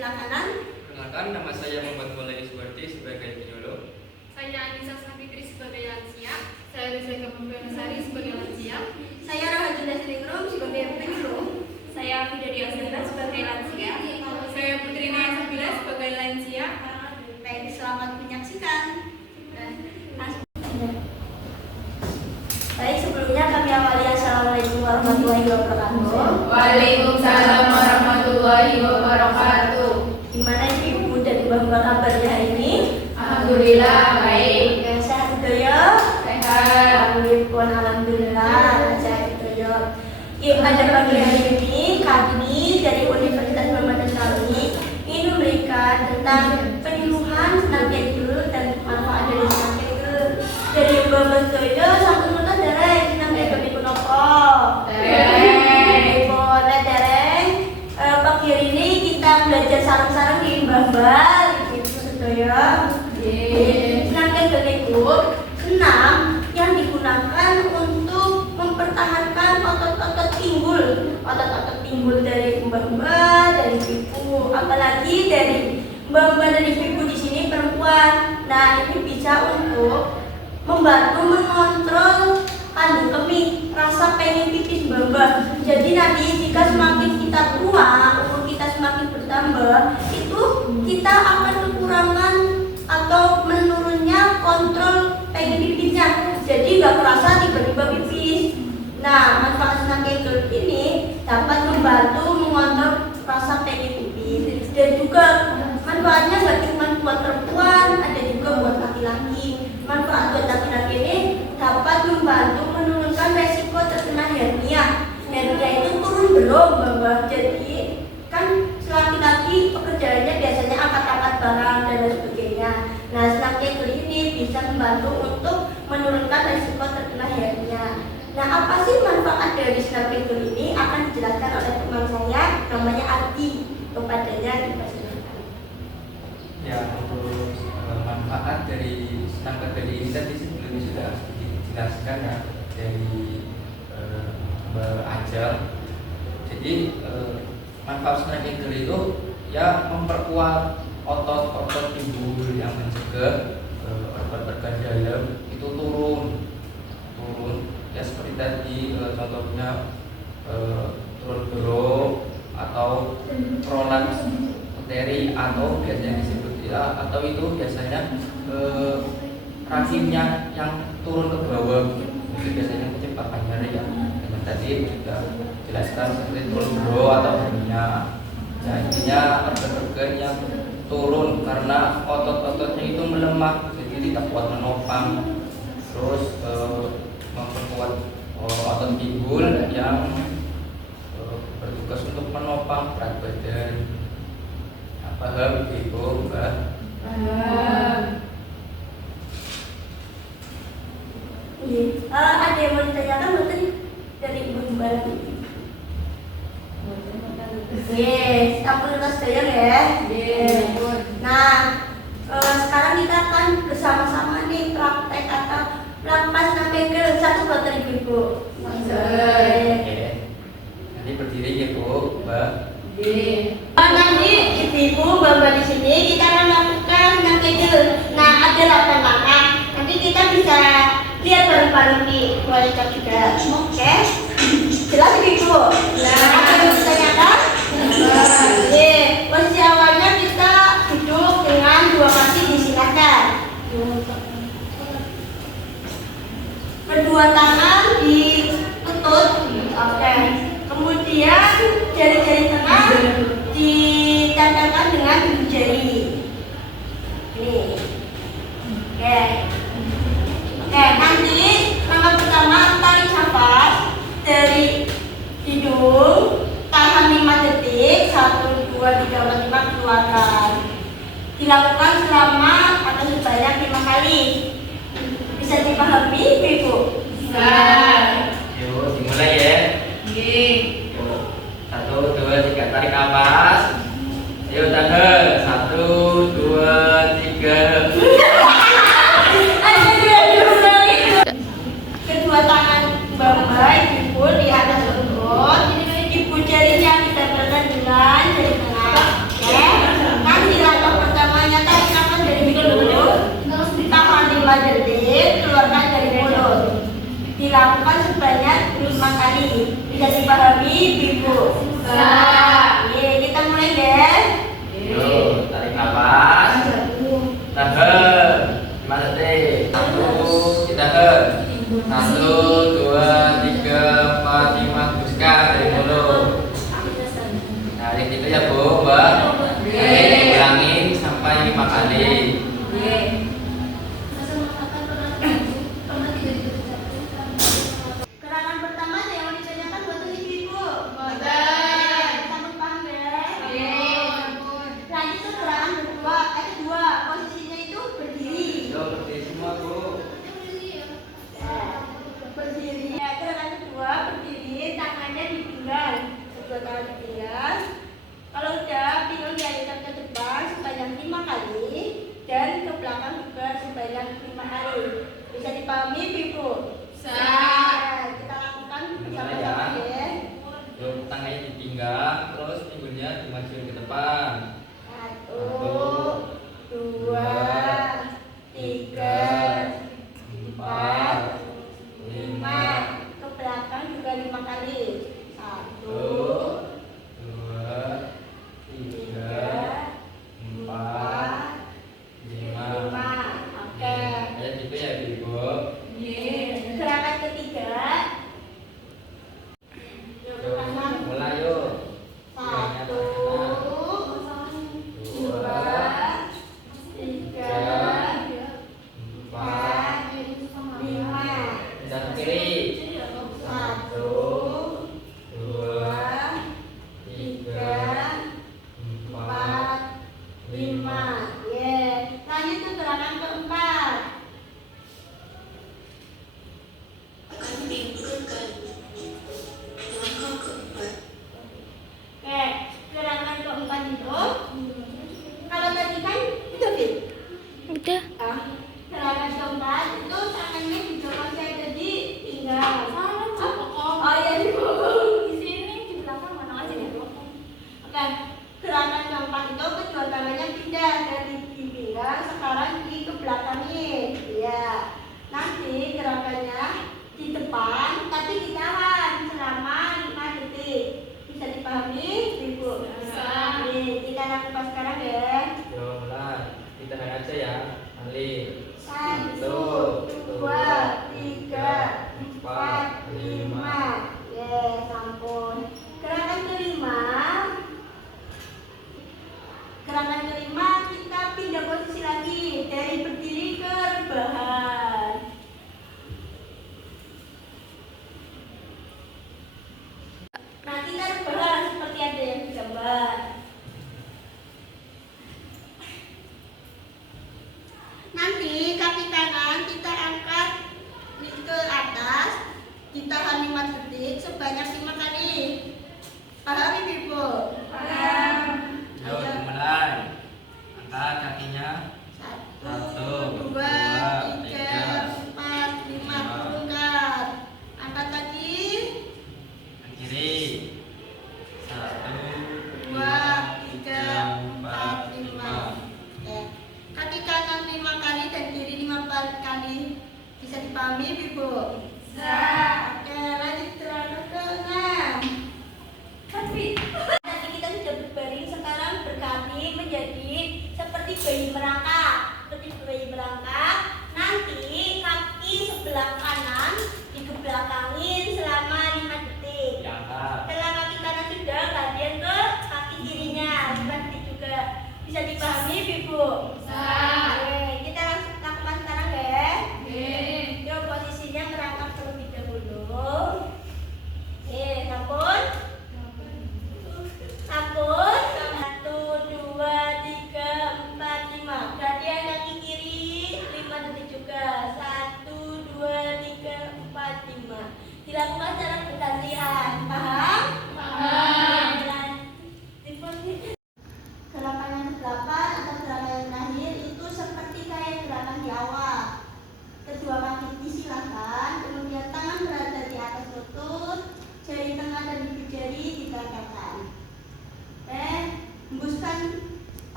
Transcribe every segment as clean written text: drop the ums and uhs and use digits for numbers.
sebelah kanan. Perkenalkan, nama saya Muhammad Maulana Iswarti sebagai penyuluh. Saya Anissa Safitri sebagai lansia. Saya Rizal Kamulianasari sebagai lansia. Saya Rahajuna Selingrum sebagai penyuluh. Saya Fidadi Asena sebagai lansia. Saya Putri Naya Sabila sebagai lansia. Baik, selamat menyaksikan. Baik, sebelumnya kami awali Assalamualaikum warahmatullahi wabarakatuh. Waalaikumsalam warahmatullahi wabarakatuh. Gimana ibu dan bapak kabarnya hari ini? Alhamdulillah baik. Ya, sehat ya? Sehat. Alhamdulillah, sehat ya. Pada pagi hari ini kami dari Universitas Muhammad Asy-Syafi'i ingin memberikan tentang penyuluhan senapjadul dan manfaat dari senapjadul. Dari Bapak Soyo sampai nonton dereng senapjadul di Penoko. Boleh dereng. Pagi hari ini kita belajar sarang-sarang di Mbah-mbah gitu Soyo. Senapjadul itu senam yang digunakan untuk mempertahankan otot-otot pinggul dari mbak-mbak, dari ibu, apalagi dari mbak-mbak dan ibu di sini perempuan. Nah, ini bisa untuk membantu mengontrol kandung kemih, rasa pengen pipis mbak-mbak. Jadi nanti jika semakin kita tua, umur kita semakin bertambah, itu kita akan kekurangan atau menurunnya kontrol pengen pipisnya. Jadi nggak merasa tiba-tiba pipis. Nah, manfaat senapjadul ini dapat membantu mengontrol rasa pengen pipis, dan juga manfaatnya nggak cuma buat perempuan, ada juga buat laki-laki. Manfaat buat laki-laki ini dapat membantu menurunkan resiko terkena hernia. Hernia itu turun belum, Bapak. Jadi kan laki-laki pekerjaannya biasanya angkat-angkat barang dan lain sebagainya. Nah, senapjadul ini bisa membantu untuk menurunkan resiko terkena hernia. Nah, apa sih manfaat dari senapjadul ini akan dijelaskan oleh teman saya, namanya Ardi. Kepadanya dipersilakan. Ya, untuk manfaat dari senapjadul ini tadi sebelumnya sudah dijelaskan ya dari Mbak Ajal. Jadi manfaat senapjadul itu ya memperkuat otot-otot pinggul yang mencegah otot organ dalam itu turun ya, seperti tadi contohnya turun bro atau prolaps uteri, atau biasanya disebut ya, atau itu biasanya rahimnya yang turun ke bawah, itu biasanya menyebabkan nyeri ya. Yang tadi sudah jelaskan seperti turun bro atau hernia. Nah, intinya organ-organ yang turun karena otot-ototnya itu melemah, jadi tidak kuat menopang. Terus memperkuat otot pinggul yang bertugas untuk menopang berat badan. Paham ibu, Mbak? Paham. Ada yang mau ditanyakan mungkin dari Ibu Mbak? Yes, kamu lulus sayang ya. Yes. Nah, sekarang kita akan bersama-sama nih praktek atau melakukan senapjadul. Satu buat ibu-ibu. Oke. Nanti berdiri ya Bu, Mbak. Nanti ibu-ibu, mbak-mbak di sini kita akan melakukan senapjadul. Nah, ada 8 langkah. Nanti kita bisa lihat bareng-bareng di wajah juga. Oke? Jelas ibu? Nah, apa yang ditanyakan? Posisi awalnya kita duduk dengan 2 kaki disilakan. Kedua tangan ditutup. Oke. Kemudian jari-jari tengah ditempelkan dengan ujung jari. Ini. Oke. Oke, nanti langkah pertama tarik nafas dari hidung, tahan 5 detik, 1, 2, 3, 4, 5, keluarkan. Dilakukan selama atau sebanyak 5 kali. Bisa dipahami, Ibu? Bisa. Yuk, dimulai ya. Oke. 1, 2, 3, tarik nafas. Ayo tahan. 1, 2, 3. Kedua tangan mbak-mbak ibu di atas lutut, ibu jarinya ditempelkan dengan jari tengah. Oke. kali. Bisa dipahami, Ibu? Bisa. Oke, kita mulai ya. Yuk, tarik nafas. Tahan. 5 detik. 1, ditahan. 1, 2, 3, 4, 5. Teruskan dari mulut. Tarik itu ya Bu, Mbak. Ulangin sampai 5 kali. Gerakan pertama yang mau ditanyakan buat Ibu. Sambut paham ya. Lanjut ke gerakan kedua. Posisinya itu berdiri. Yuk, berdiri semua Bu. Berdiri. Ya, gerakan kedua berdiri, tangannya di pinggang. Kedua tangan di pinggang. Kalau udah, pinggang dialihkan ke depan sebanyak 5 kali dan ke belakang juga sebanyak 5 kali. Bisa dipahami, Ibu? Nah, kita lakukan bersama-sama ya. Yuk, tangannya di pinggang, terus pinggulnya dimajuin ke depan. 1, 2, 3, 4, 5. Ke belakang juga 5 kali. 1, 2, 3, 4, 5. 5. Oke. Kayak gitu ya Ibu. Gerakan ketiga. Yuk, mulai yuk. 1, 2, 3, 4, 5. Dan kiri. 1, 2, 3, 4, 5. Lanjut ke gerakan keempat. Oke, gerakan keempat itu kalau tadi kan udah Fit? Udah. Gerakan keempat itu tangannya didorong saya jadi pinggang. Oh iya di sini di belakang mana aja ya? Oke, gerakan keempat itu kedua tangannya pindah dari di pinggang sekarang ke belakangin. Iya. Nanti gerakannya di depan tapi ditahan selama 5 detik. Bisa dipahami, Ibu? Bisa. Nih, kita lakukan sekarang ya. Yuk, mulai. Kita aja ya. Alih. 1, 2, 3, 4, 5. Ampun. Gerakan kelima kita pindah posisi lagi dari berdiri ke rebahan. Nah, kita rebahan seperti ada yang digambar. Nanti kaki kanan kita angkat ke atas, ditahan 5 detik sebanyak 5 kali. Paham Ibu? Paham. Yuk, mulai. Angkat kakinya. 1, 2, 3, 4, 5. Turunkan. Angkat lagi. Ke kiri. 1, 2, 3, 4, 5. Kaki kanan 5 kali dan kiri 5 kali. Bisa dipahami, Ibu? Bisa. Oke, lanjut gerakan ke-6. Tadi kita sudah berbaring, sekarang berkali menjadi seperti bayi merangkak. Nanti kaki sebelah kanan dikebelakangin selama 5 detik. Diangkat. Setelah kaki kanan sudah, gantian ke kaki kirinya 5 detik juga. Bisa dipahami, Ibu? Bisa. Oke, kita langsung lakukan sekarang ya. Yuk, posisinya merangkak terlebih dahulu. Sampun. 1, 2, 3, 4, 5. Gantian kaki kiri 5 detik juga. 1, 2, 3, 4, 5. Dilakukan secara bergantian. Paham? Paham. Gerakan yang ke-8 atau gerakan yang terakhir itu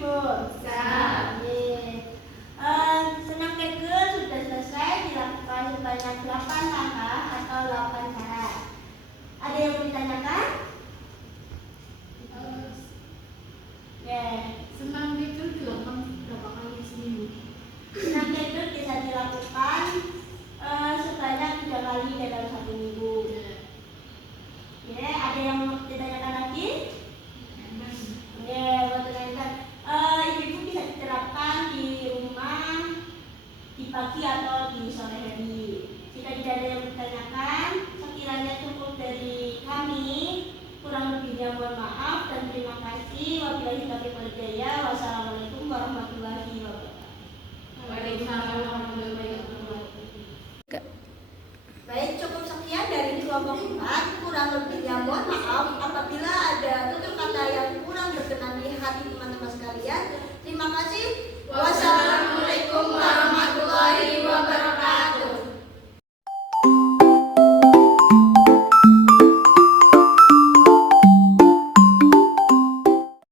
Ibu? Siap. Senam kegel sudah selesai dilakukan sebanyak 8 langkah atau 8 syarat. Ada yang mau ditanyakan? Ya. Senam itu dilakukan berapa kali seminggu? Senam kegel bisa dilakukan sebanyak 3 kali dalam 1 minggu. Ya, ada yang mau ditanyakan lagi? Ya, mau ditanyakan. Ibu bisa diterapkan di rumah di pagi atau di sore hari. Jika tidak ada yang ditanyakan, sekiranya cukup dari kami. Kurang lebihnya mohon maaf dan terima kasih. Wabillahi taufiq wal hidayah. Wassalamualaikum warahmatullahi wabarakatuh. Waalaikumsalam warahmatullahi wabarakatuh. Baik, cukup sekian dari kelompok 4. Kurang lebihnya mohon maaf apabila ada tutur kata yang kurang berkenan di hati teman-teman sekalian. Terima kasih.